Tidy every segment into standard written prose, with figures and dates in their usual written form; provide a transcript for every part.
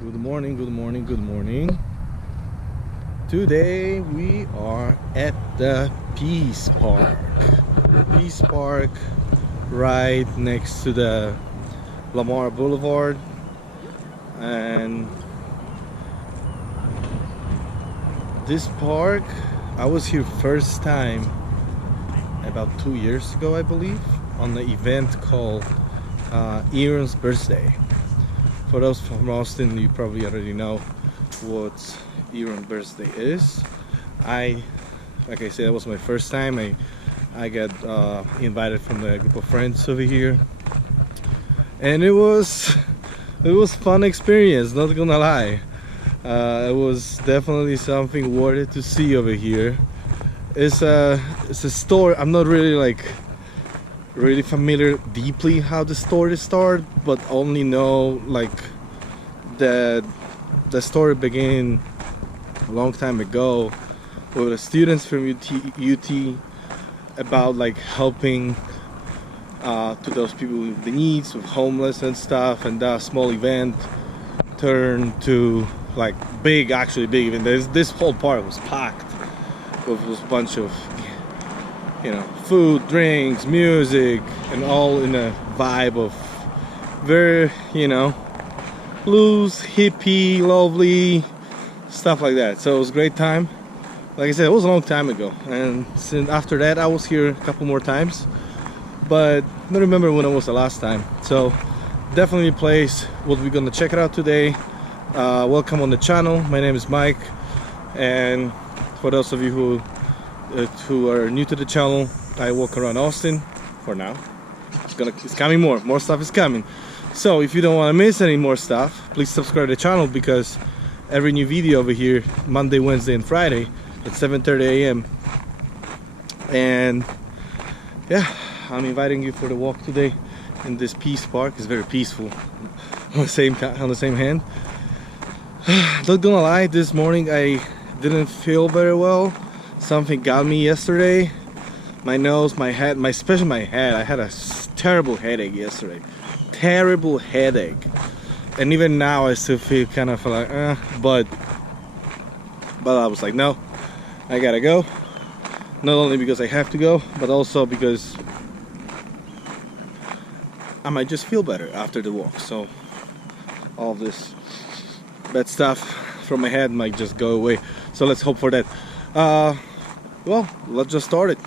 Good morning, good morning, good morning. Today we are at the Peace Park. Peace Park, right next to the Lamar Boulevard. And this park, I was here first time about 2 years ago, I believe, on the event called Aaron's Birthday. For those from Austin, you probably already know what Aaron's birthday is. Like I said, it was my first time. I got invited from a group of friends over here, and it was fun experience. Not gonna lie, it was definitely something worth it to see over here. It's a store. I'm not really familiar deeply how the story started, but only know like that the story began a long time ago with the students from UT about like helping to those people with the needs, with homeless and stuff, and that small event turned to like actually big event. This whole park was packed with a bunch of food, drinks, music, and all in a vibe of very loose, hippie, lovely stuff like that. So it was a great time. Like I said, it was a long time ago, and since after that I was here a couple more times, but I don't remember when it was the last time. So definitely a place what we're gonna check it out today. Welcome on the channel. My name is Mike, and for those of you who are new to the channel, I walk around Austin for now. It's coming more stuff is coming. So if you don't want to miss any more stuff, please subscribe to the channel, because every new video over here Monday, Wednesday, and Friday at 7:30 a.m. And yeah, I'm inviting you for the walk today in this Peace Park. It's very peaceful on the same hand. Not gonna lie, this morning I didn't feel very well. Something got me yesterday. My nose, my head, especially my head. I had a terrible headache yesterday. Terrible headache. And even now I still feel kind of like but I was like, no, I gotta go. Not only because I have to go, but also because I might just feel better after the walk. So all of this bad stuff from my head might just go away. So let's hope for that. Well, let's just start it.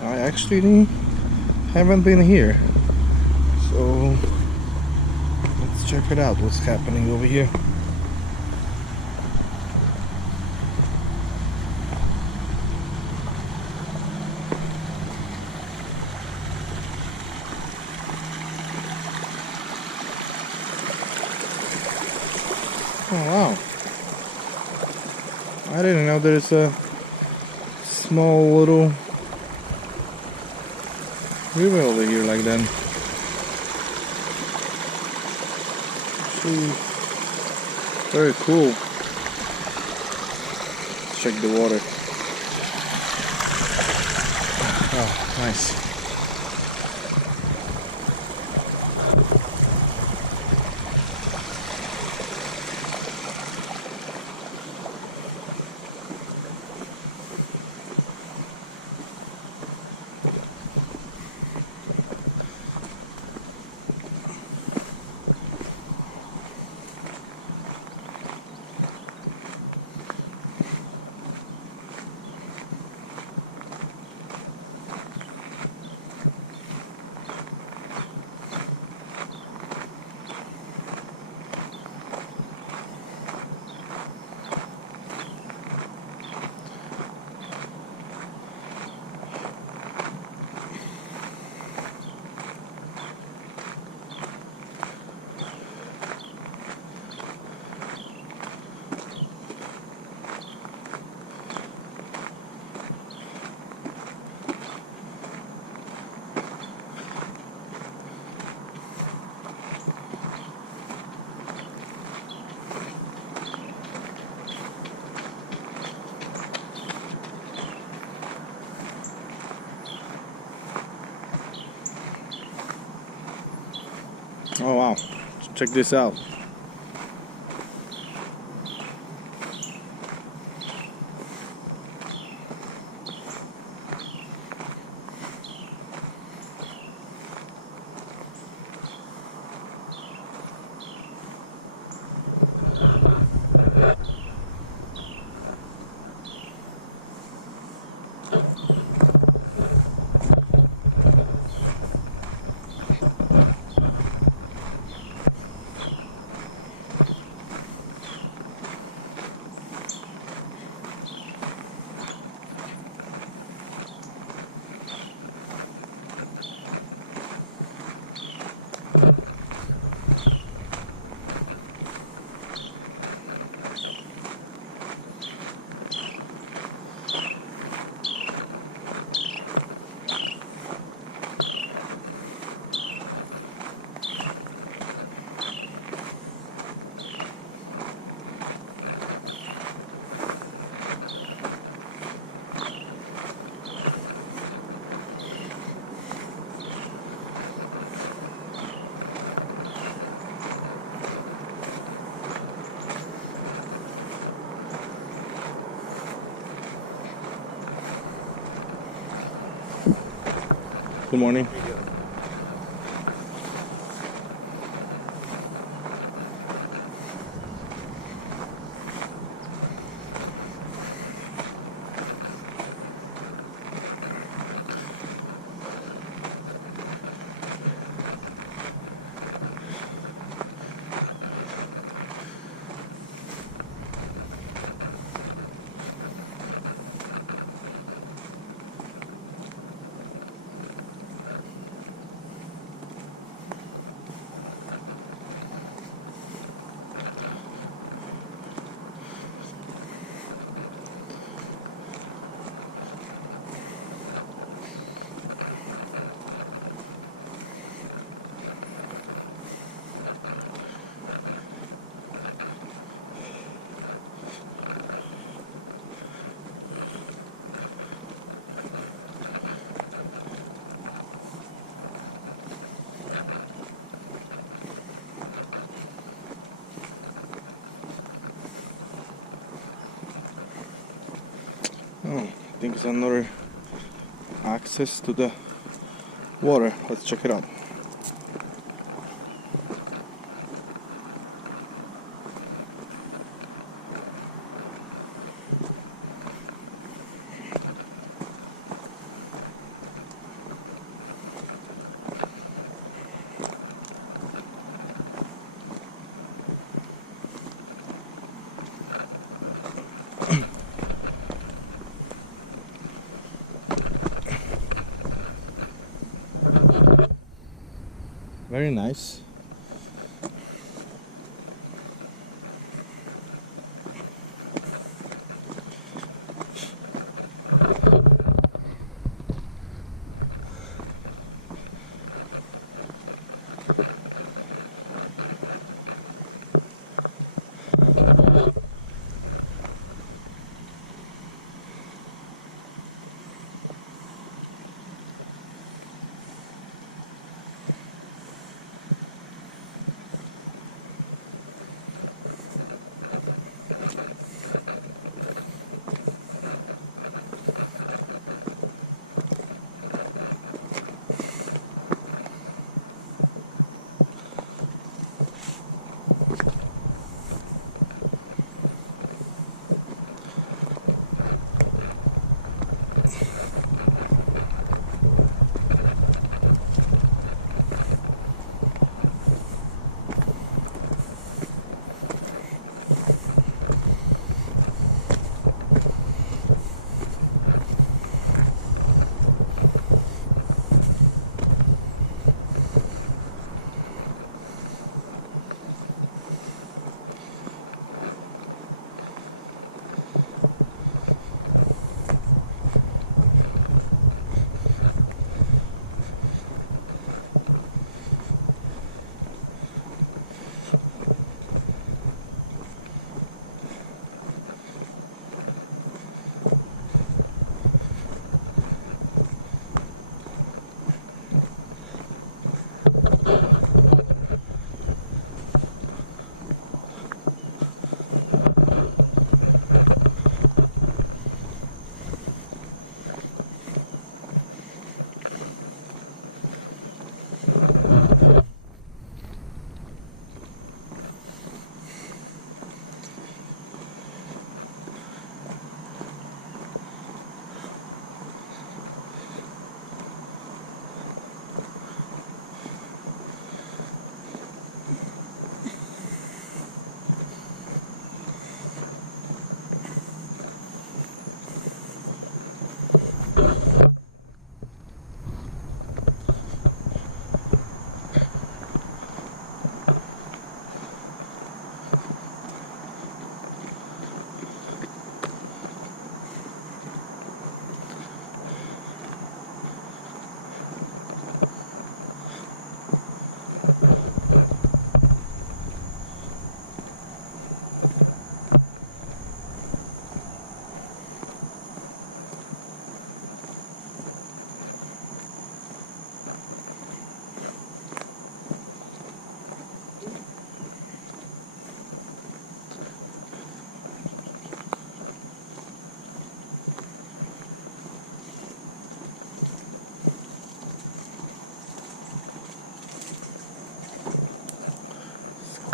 I actually haven't been here, so let's check it out. What's happening over here? wow. I didn't know there's a small little river over here like that. Jeez. Very cool. Check the water. Oh, nice. Oh wow, check this out. Good morning. Oh, I think it's another access to the water. Let's check it out. Very nice.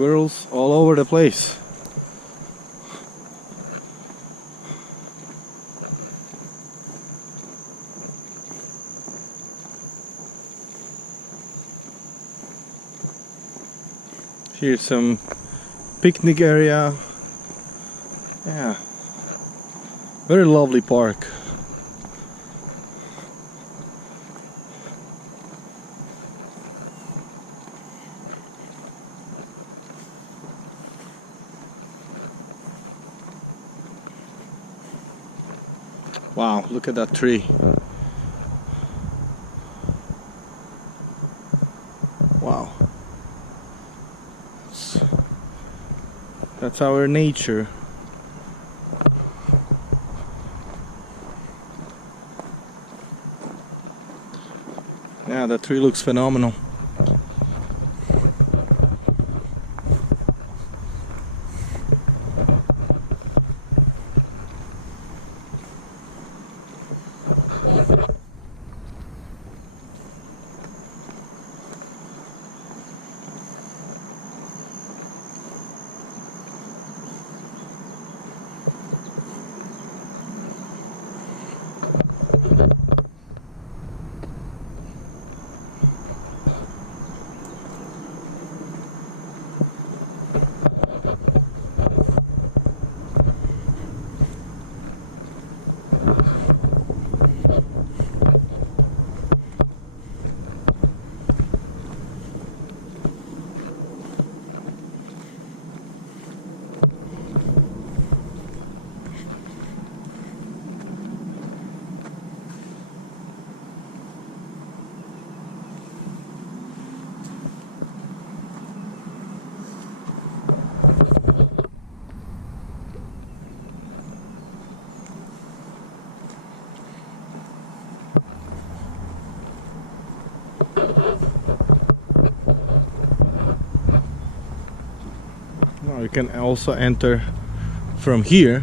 squirrels all over the place. Here's some picnic area. Yeah, very lovely park. Wow, look at that tree. Wow. That's our nature. Yeah, that tree looks phenomenal. Now you can also enter from here,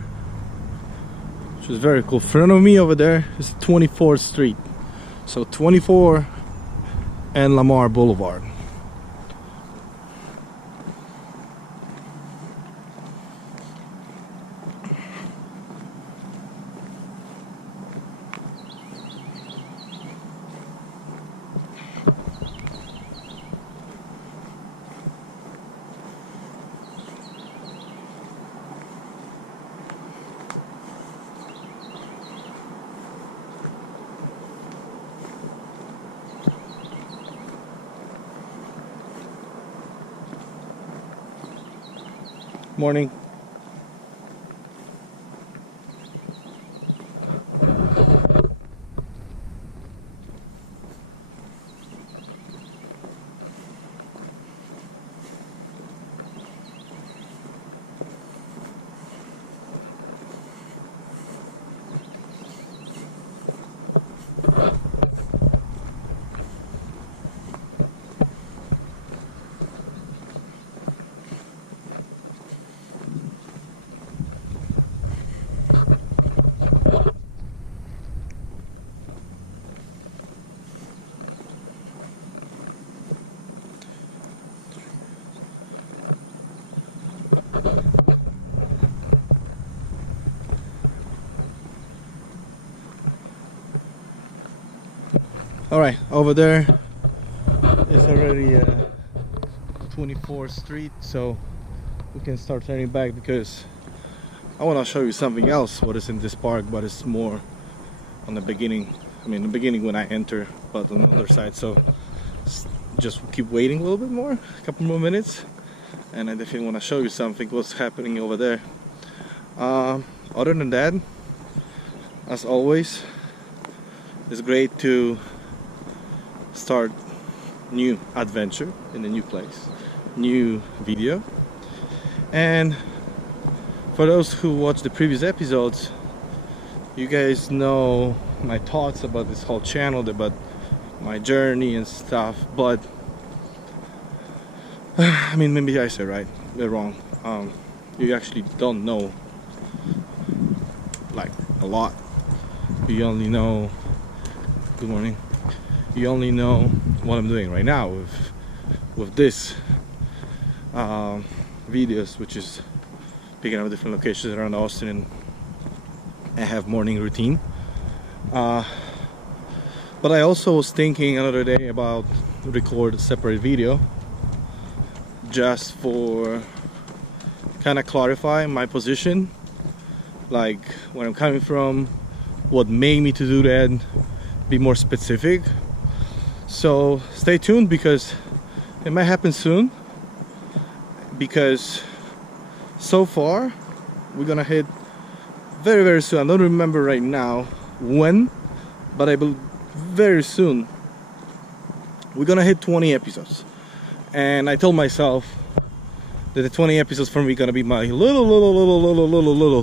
which is very cool. In front of me over there is 24th Street. So 24 and Lamar Boulevard. Morning. Alright, over there is already 24th Street, so we can start turning back because I want to show you something else what is in this park, but it's more on the beginning. I mean the beginning when I enter, but on the other side, so just keep waiting a little bit more, a couple more minutes, and I definitely want to show you something what's happening over there. Other than that, as always, it's great to start new adventure in a new place, new video. And for those who watched the previous episodes, you guys know my thoughts about this whole channel, about my journey and stuff, but I mean, maybe I said right, they're wrong. You actually don't know like a lot. You only know, good morning, you only know what I'm doing right now with this videos, which is picking up different locations around Austin, and I have morning routine. But I also was thinking another day about record a separate video just for kind of clarify my position, like where I'm coming from, what made me to do that, be more specific. So stay tuned, because it might happen soon, because so far we're gonna hit very, very soon. I don't remember right now when, but I believe very soon we're gonna hit 20 episodes. And I told myself that the 20 episodes for me gonna be my little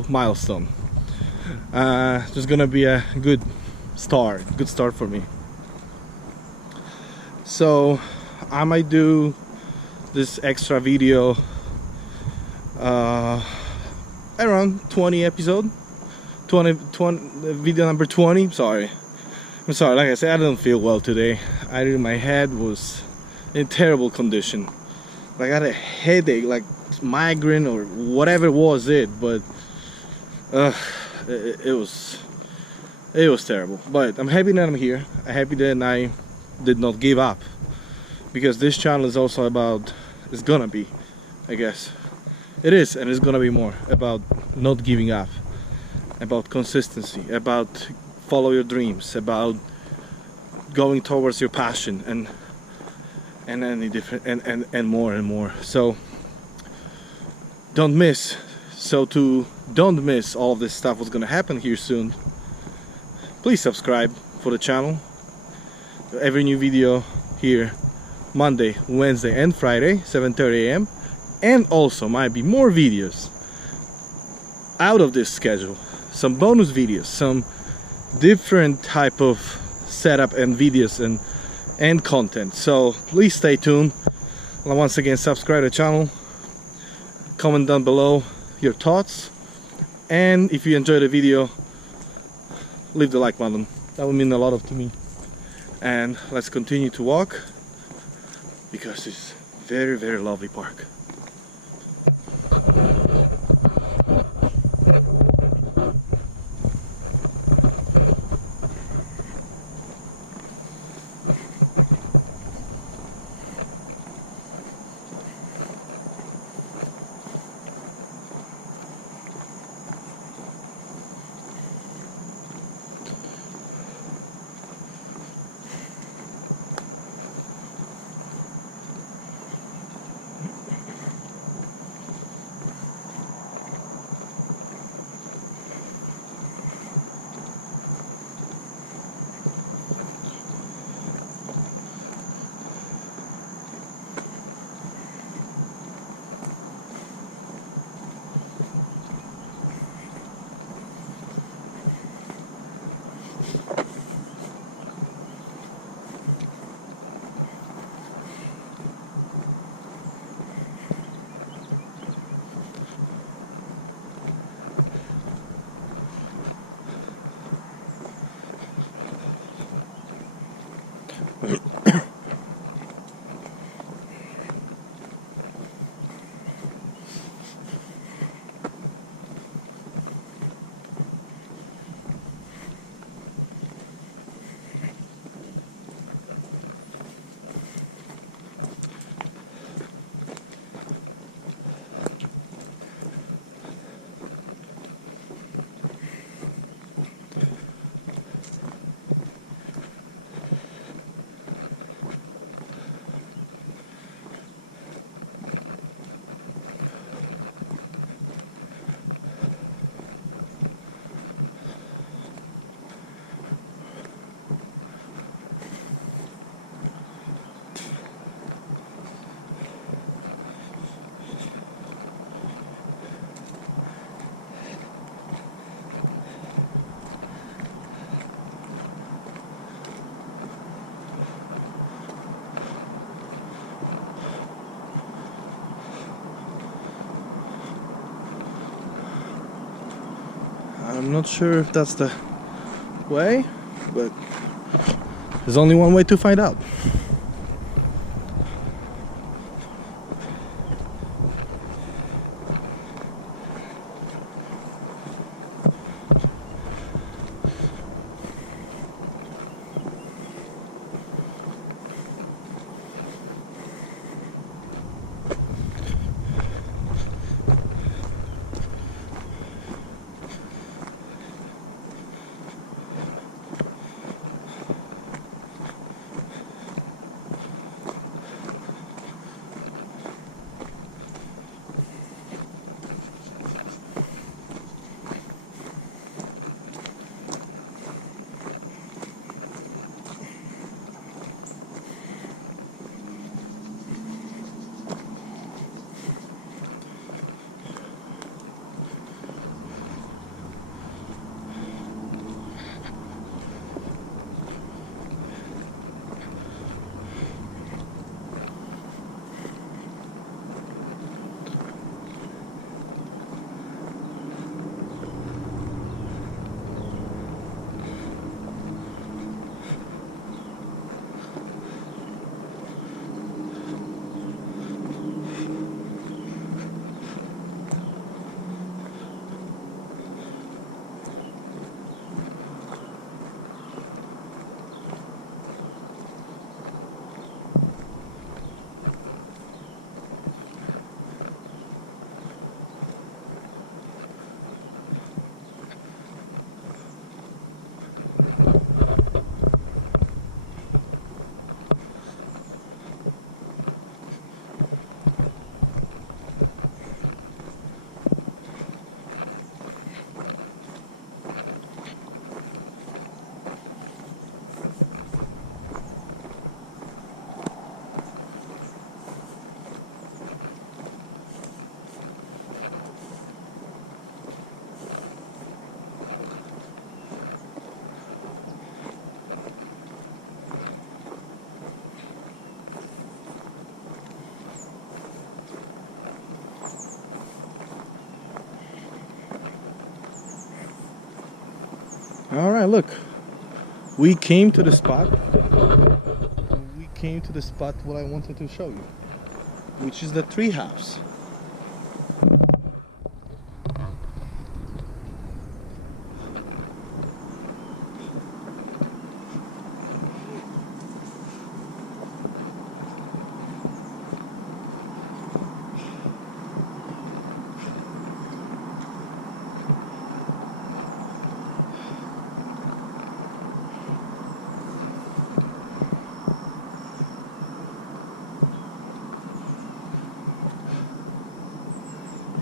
milestone. Just gonna be a good start for me. So I might do this extra video around 20 episode, 20 video number 20. I'm sorry, like I said, I don't feel well today. My head was in terrible condition. Like I had a headache, like migraine or whatever it was, but it was terrible. But I'm happy that I'm here. I'm happy that I did not give up, because this channel is also about, it's gonna be, I guess it is, and it's gonna be more about not giving up, about consistency, about follow your dreams, about going towards your passion, and any different, and more and more. So don't miss all of this stuff what's gonna happen here soon. Please subscribe for the channel. Every new video here Monday, Wednesday and Friday, 7:30 a.m. and also might be more videos out of this schedule, some bonus videos, some different type of setup and videos and content. So please stay tuned. And once again, subscribe to the channel, comment down below your thoughts, and if you enjoyed the video, leave the like button. That would mean a lot to me. And let's continue to walk, because it's very, very lovely park. I'm not sure if that's the way, but there's only one way to find out. All right, look, we came to the spot. We came to the spot what I wanted to show you, which is the tree house.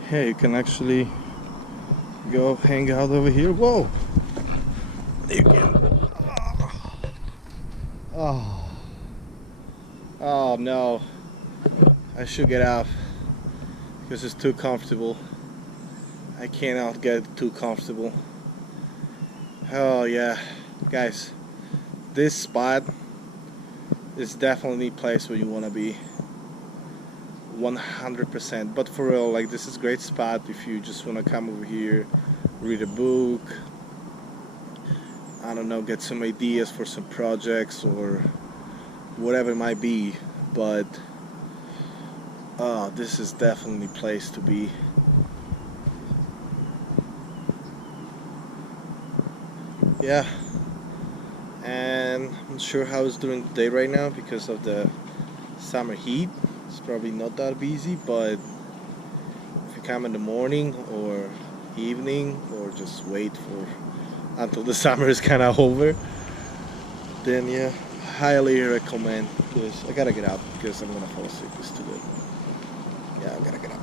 Hey, you can actually go hang out over here. Whoa! You can. Oh, oh no! I should get out because it's too comfortable. I cannot get too comfortable. Oh yeah, guys, this spot is definitely a place where you want to be. 100%. But for real, like, this is a great spot if you just want to come over here, read a book, I don't know, get some ideas for some projects or whatever it might be. But this is definitely a place to be. Yeah, and I'm not sure how it's during the day right now because of the summer heat. It's probably not that busy, but if you come in the morning or evening or just wait for until the summer is kind of over, then yeah, highly recommend this. I gotta get up because I'm gonna fall asleep. It's too good. Yeah, I gotta get up.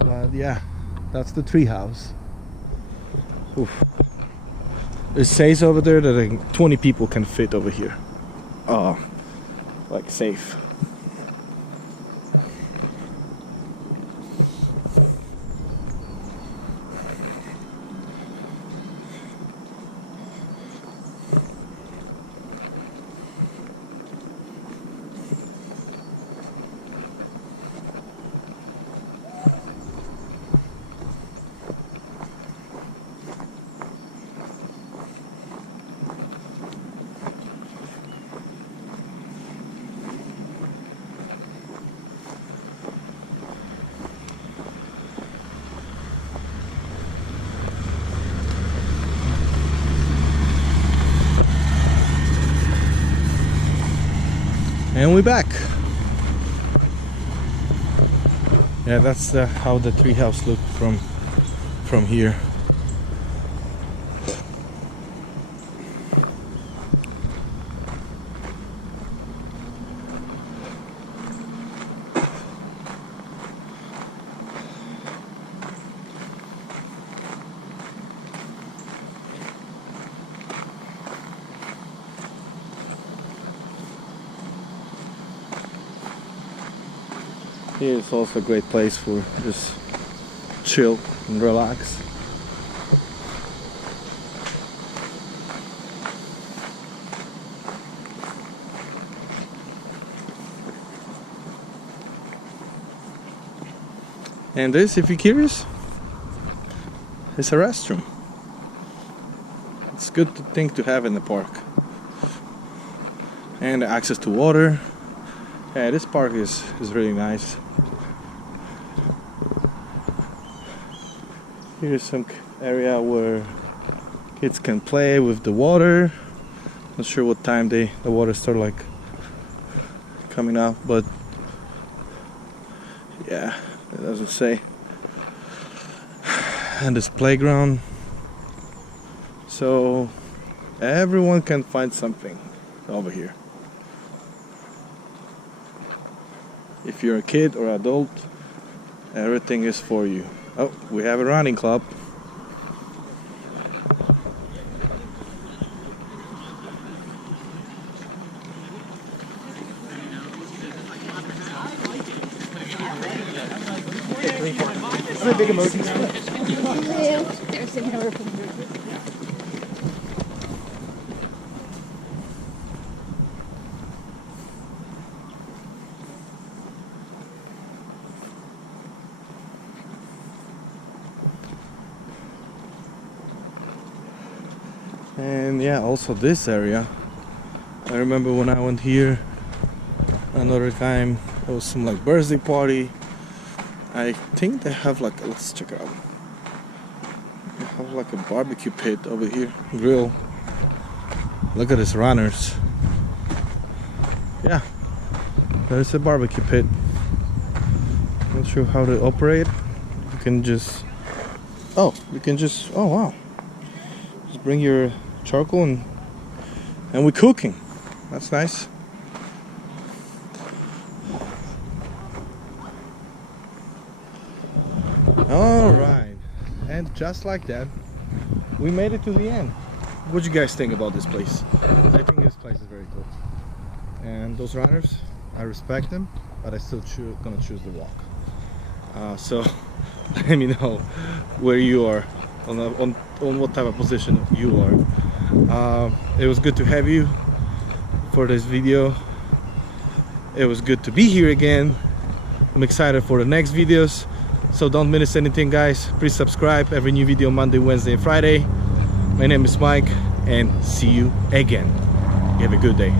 But yeah, that's the tree house. Oof. It says over there that like 20 people can fit over here. Like safe. And we're back. Yeah, that's how the treehouse looked from here. Here is also a great place for just chill and relax. And this, if you're curious, is a restroom. It's a good thing to have in the park. And access to water. Yeah, this park is really nice. Here's some area where kids can play with the water. Not sure what time the water start like coming out, but yeah, it doesn't say. And this playground, so everyone can find something over here. If you're a kid or adult, everything is for you. Oh, we have a running club. I'm a big emoji. They're sitting over from And yeah, also this area, I remember when I went here another time, there was some like birthday party. I think they have like, let's check it out. They have like a barbecue pit over here, grill. Look at these runners. Yeah, there's a barbecue pit. Not sure how to operate. You can just, oh wow, just bring your charcoal and we're cooking. That's nice. All right, and just like that, we made it to the end. What do you guys think about this place? I think this place is very cool. And those runners, I respect them, but I still gonna choose the walk. So let me know where you are, on what type of position you are. It was good to have you for this video. It was good to be here again. I'm excited for the next videos, so don't miss anything, guys. Please subscribe. Every new video Monday, Wednesday, and Friday. My name is Mike, and see you again. You have a good day.